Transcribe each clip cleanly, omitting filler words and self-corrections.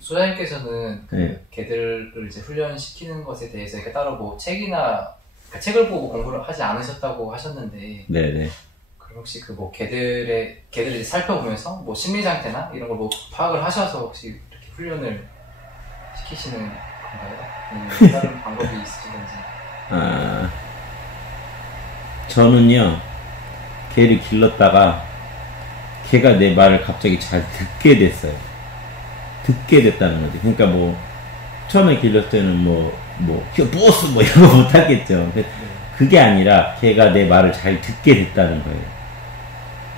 소장님께서는 그 개들을 이제 훈련시키는 것에 대해서 이렇게 따로 뭐 책이나 그러니까 책을 보고 공부를 하지 않으셨다고 하셨는데, 네네. 그럼 혹시 그 뭐 개들을 이제 살펴보면서 뭐 심리 상태나 이런 걸 뭐 파악을 하셔서 혹시 이렇게 훈련을 시키시는 건가요? 아니면 다른 방법이 있으시든지? 저는요, 개를 길렀다가 개가 내 말을 갑자기 잘 듣게 됐어요. 듣게 됐다는 거지. 그러니까 뭐 처음에 길렀을 때는 보스 뭐 이런 거 못하겠죠. 그게 아니라 걔가 내 말을 잘 듣게 됐다는 거예요.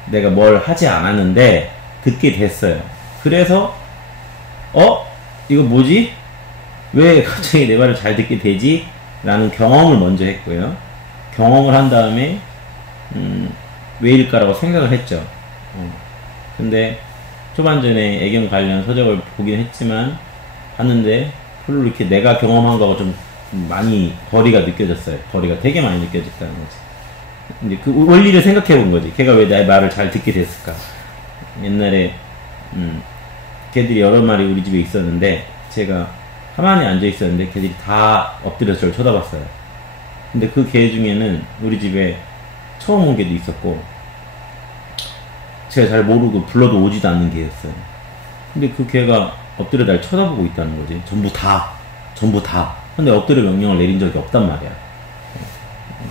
내가 뭘 하지 않았는데 듣게 됐어요. 그래서 이거 뭐지? 왜 갑자기 내 말을 잘 듣게 되지? 라는 경험을 먼저 했고요. 경험을 한 다음에 왜일까라고 생각을 했죠. 근데 초반전에 애견 관련 서적을 보긴 했지만 봤는데 별로 이렇게 내가 경험한 거하고 좀 많이 거리가 느껴졌어요. 거리가 되게 많이 느껴졌다는 거지. 근데 그 원리를 생각해 본 거지. 걔가 왜 나의 말을 잘 듣게 됐을까? 옛날에 걔들이 여러 마리 우리 집에 있었는데 제가 가만히 앉아 있었는데 걔들이 다 엎드려서 저를 쳐다봤어요. 근데 그 개 중에는 우리 집에 처음 온 개도 있었고 제가 잘 모르고 불러도 오지도 않는 개였어요. 근데 그 개가 엎드려 날 쳐다보고 있다는 거지. 전부 다. 근데 엎드려 명령을 내린 적이 없단 말이야.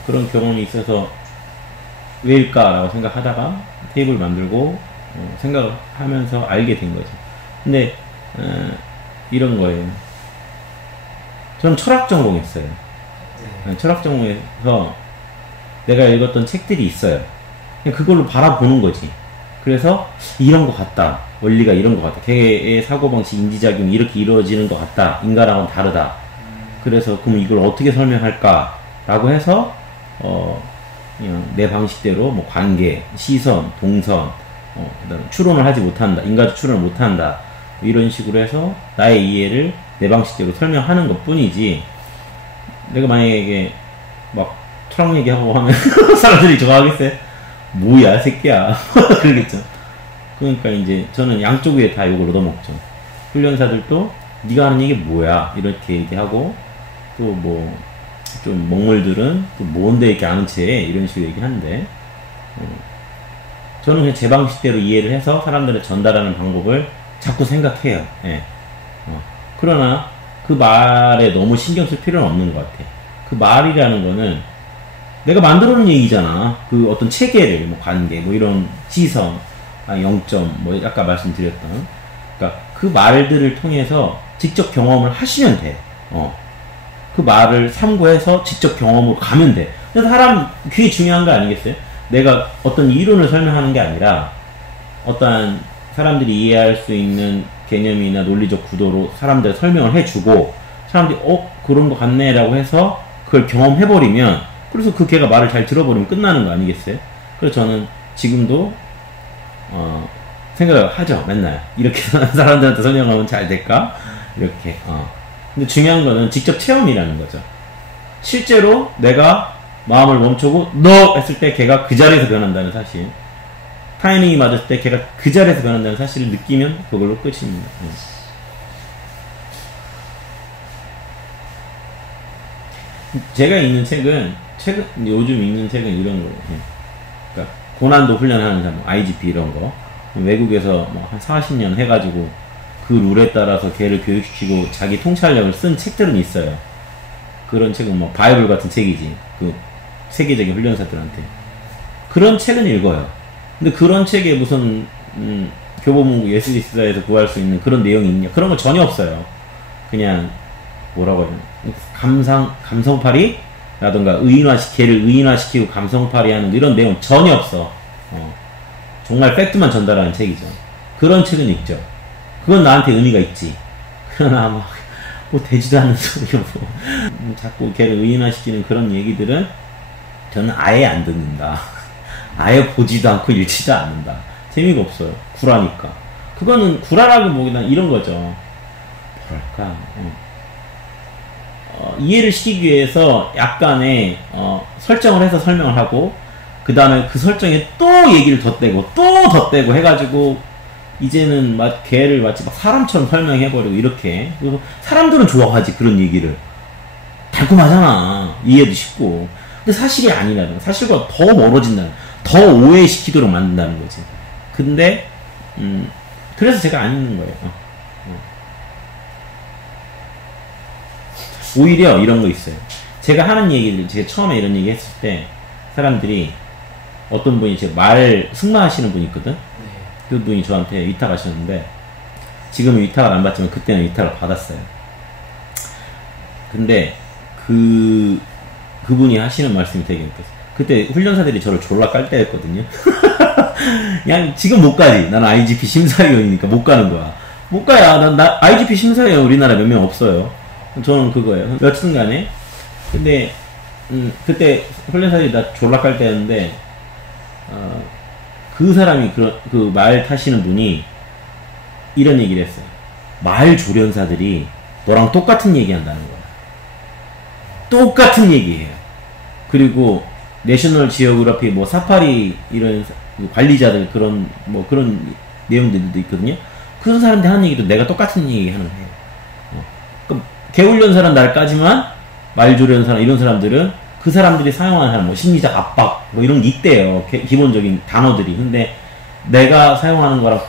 그런 경험이 있어서 왜일까라고 생각하다가 테이블 만들고 생각을 하면서 알게 된 거지. 근데 이런 거예요. 저는 철학 전공했어요. 철학 전공에서 내가 읽었던 책들이 있어요. 그냥 그걸로 바라보는 거지. 그래서 이런 것 같다. 원리가 이런 것 같다. 개의 사고방식, 인지작용이 이렇게 이루어지는 것 같다. 인간하고는 다르다. 그래서 그럼 이걸 어떻게 설명할까? 라고 해서 그냥 내 방식대로 뭐 관계, 시선, 동선, 그다음에 추론을 하지 못한다. 인과적 추론을 못한다. 이런 식으로 해서 나의 이해를 내 방식대로 설명하는 것 뿐이지, 내가 만약에 막 철학 얘기하고 하면 사람들이 좋아하겠어요? 뭐야 새끼야 그러겠죠. 그러니까 이제 저는 양쪽에 다 욕을 얻어먹죠. 훈련사들도 네가 하는 얘기 뭐야 이렇게 얘기하고, 또 뭐 좀 먹물들은 또 뭔데 이렇게 아는 채 이런 식으로 얘기하는데, 저는 그냥 제 방식대로 이해를 해서 사람들을 전달하는 방법을 자꾸 생각해요. 예. 그러나 그 말에 너무 신경 쓸 필요는 없는 것 같아. 그 말이라는 거는 내가 만들어 놓은 얘기잖아. 그 어떤 체계를, 뭐 관계, 뭐 이런 시선, 0점, 뭐 아까 말씀드렸던, 그러니까 그 말들을 통해서 직접 경험을 하시면 돼. 그 말을 참고해서 직접 경험으로 가면 돼. 그래서 사람, 그게 중요한 거 아니겠어요? 내가 어떤 이론을 설명하는 게 아니라 어떠한 사람들이 이해할 수 있는 개념이나 논리적 구도로 사람들 설명을 해주고, 사람들이 그런 거 같네 라고 해서 그걸 경험해버리면, 그래서 그 걔가 말을 잘 들어버리면 끝나는 거 아니겠어요? 그래서 저는 지금도 생각을 하죠. 맨날 이렇게 사람들한테 설명하면 잘 될까? 이렇게. 근데 중요한 거는 직접 체험이라는 거죠. 실제로 내가 마음을 멈추고 너! 했을 때 걔가 그 자리에서 변한다는 사실, 타이밍이 맞을 때 걔가 그 자리에서 변한다는 사실을 느끼면 그걸로 끝입니다. 제가 읽는 책은, 요즘 읽는 책은 이런 거예요. 그러니까 고난도 훈련하는 사람, IGP 이런 거, 외국에서 뭐 한 40년 해가지고 그 룰에 따라서 걔를 교육시키고 자기 통찰력을 쓴 책들은 있어요. 그런 책은 뭐 바이블 같은 책이지. 그 세계적인 훈련사들한테. 그런 책은 읽어요. 근데 그런 책에 무슨 교보문고 예술지사에서 구할 수 있는 그런 내용이 있냐? 그런 거 전혀 없어요. 그냥 뭐라고 해야 되나? 감성팔이? 라던가 걔를 의인화시키고 감성팔이 하는 이런 내용 전혀 없어. 정말 팩트만 전달하는 책이죠. 그런 책은 읽죠. 그건 나한테 의미가 있지. 그러나 뭐 되지도 않는 소리고 자꾸 걔를 의인화시키는 그런 얘기들은 저는 아예 안 듣는다. 아예 보지도 않고 읽지도 않는다. 재미가 없어요. 구라니까. 그거는 구라라고 보기보다 이런 거죠. 뭐랄까. 이해를 시키기 위해서 약간의 설정을 해서 설명을 하고, 그 다음에 그 설정에 또 얘기를 덧대고 또 덧대고 해가지고 이제는 막 걔를 마치 막 사람처럼 설명해버리고 이렇게. 그리고 사람들은 좋아하지 그런 얘기를. 달콤하잖아. 이해도 쉽고. 근데 사실이 아니라는 거. 사실과 더 멀어진다는, 더 오해시키도록 만든다는 거지. 근데 그래서 제가 안 읽는 거예요. 오히려 이런 거 있어요. 제가 하는 얘기들, 제가 처음에 이런 얘기 했을 때 사람들이, 어떤 분이 제 말 승마하시는 분이 있거든. 그 분이 저한테 위탁하셨는데, 지금은 위탁을 안 받지만 그때는 위탁을 받았어요. 근데 그분이 하시는 말씀이 되게 웃겼어요. 그때 훈련사들이 저를 졸라 깔 때였거든요. 그냥 지금 못 가지. 나는 IGP 심사위원이니까 못 가는 거야. 못 가야. 나 IGP 심사위원 우리나라 몇 명 없어요. 저는 그거예요. 여튼 간에. 근데 그때 훈련사들이 나 졸라 깔 때였는데, 그 사람이 그 말 타시는 분이 이런 얘기를 했어요. 말 조련사들이 너랑 똑같은 얘기 한다는 거야. 똑같은 얘기예요. 그리고 내셔널 지오그래피 뭐 사파리 이런 관리자들 그런 내용들도 있거든요. 그런 사람들 하는 얘기도 내가 똑같은 얘기 하는 거예요. 그럼 개훈련사는 날 까지만 말조련사나 이런 사람들은 그 사람들이 사용하는 사람, 뭐 심리적 압박 뭐 이런 게 있대요. 기본적인 단어들이. 근데 내가 사용하는 거랑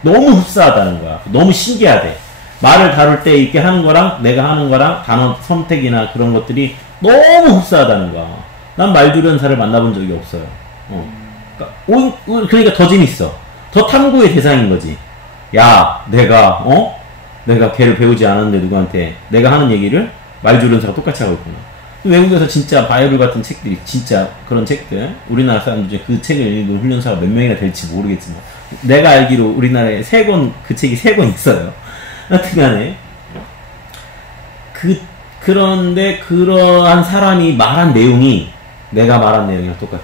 너무 흡사하다는 거야. 너무 신기하대. 말을 다룰 때 이렇게 하는 거랑 내가 하는 거랑 단어 선택이나 그런 것들이 너무 흡사하다는 거야. 난 말조련사를 만나본 적이 없어요. 그러니까 더 재밌어. 더 탐구의 대상인 거지. 야, 내가 걔를 배우지 않았는데 누구한테 내가 하는 얘기를 말조련사가 똑같이 하고 있구나. 외국에서 진짜 바이블 같은 책들이, 진짜 그런 책들, 우리나라 사람들 중에 그 책을 읽은 훈련사가 몇 명이나 될지 모르겠지만, 내가 알기로 우리나라에 그 책이 3권 있어요. 하여튼간에 그런데 그러한 사람이 말한 내용이 내가 말한 내용이랑 똑같아.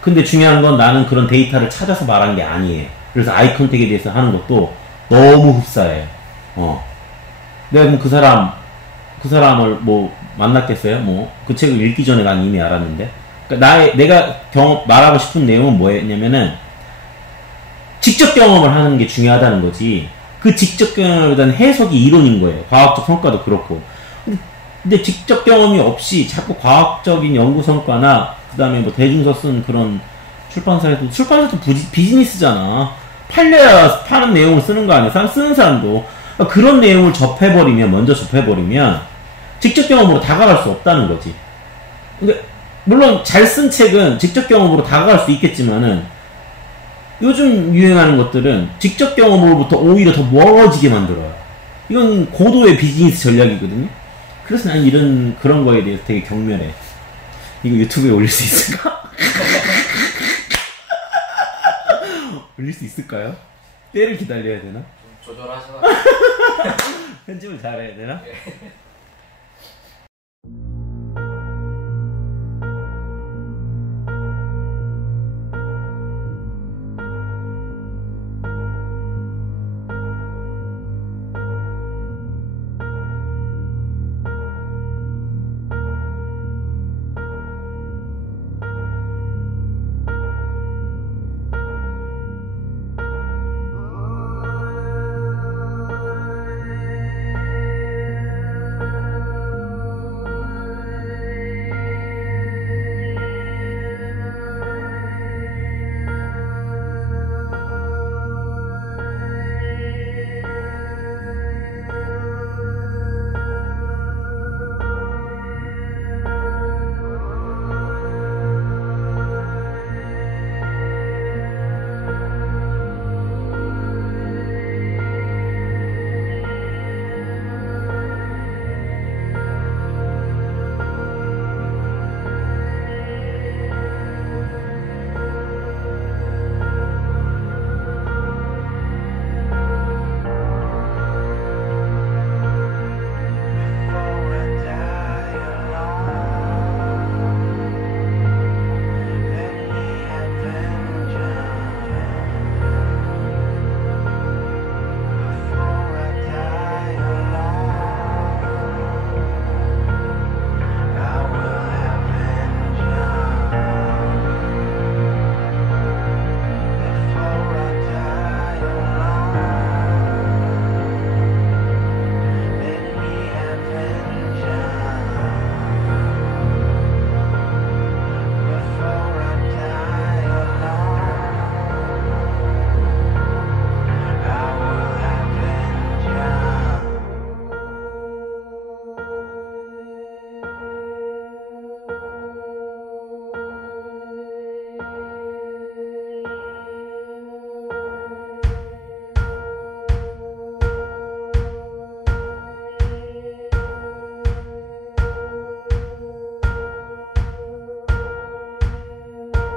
근데 중요한 건 나는 그런 데이터를 찾아서 말한 게 아니에요. 그래서 아이 컨택에 대해서 하는 것도 너무 흡사해. 내가 뭐 그 사람을 뭐 만났겠어요? 뭐 그 책을 읽기 전에 난 이미 알았는데. 그러니까 내가 말하고 싶은 내용은 뭐였냐면은, 직접 경험을 하는 게 중요하다는 거지. 그 직접 경험에 대한 해석이 이론인 거예요. 과학적 성과도 그렇고. 근데 직접 경험이 없이 자꾸 과학적인 연구 성과나 그 다음에 뭐 대중서 쓴 그런 출판사도 비즈니스잖아. 팔려야 파는 내용을 쓰는 거 아니야. 쓰는 사람도. 그런 내용을 먼저 접해버리면 직접 경험으로 다가갈 수 없다는 거지. 근데 물론 잘 쓴 책은 직접 경험으로 다가갈 수 있겠지만은, 요즘 유행하는 것들은 직접 경험으로부터 오히려 더 멀어지게 만들어요. 이건 고도의 비즈니스 전략이거든요. 그래서 난 그런 거에 대해서 되게 경멸해. 이거 유튜브에 올릴 수 있을까? 올릴 수 있을까요? 때를 기다려야 되나? 좀 조절하셔서. 편집을 잘해야 되나?